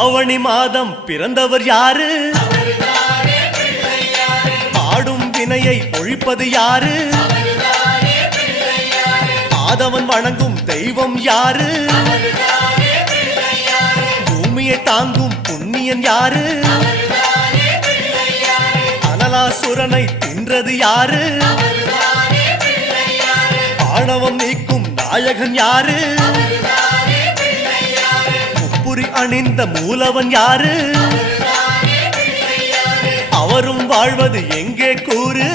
ஆவணி மாதம் பிறந்தவர் யாரு? ஆடும் வினையை ஒழிப்பது யாரு? ஆதவன் வணங்கும் தெய்வம் யாரு? பூமியை தாங்கும் புண்ணியன் யாரு? அனலாசுரனை தின்றது யாரு? ஆணவம் நீக்கும் நாயகன் யாரு? முப்புரி அணிந்த மூலவன் யாரு? அவரும் வாழ்வது எங்கே கூறு?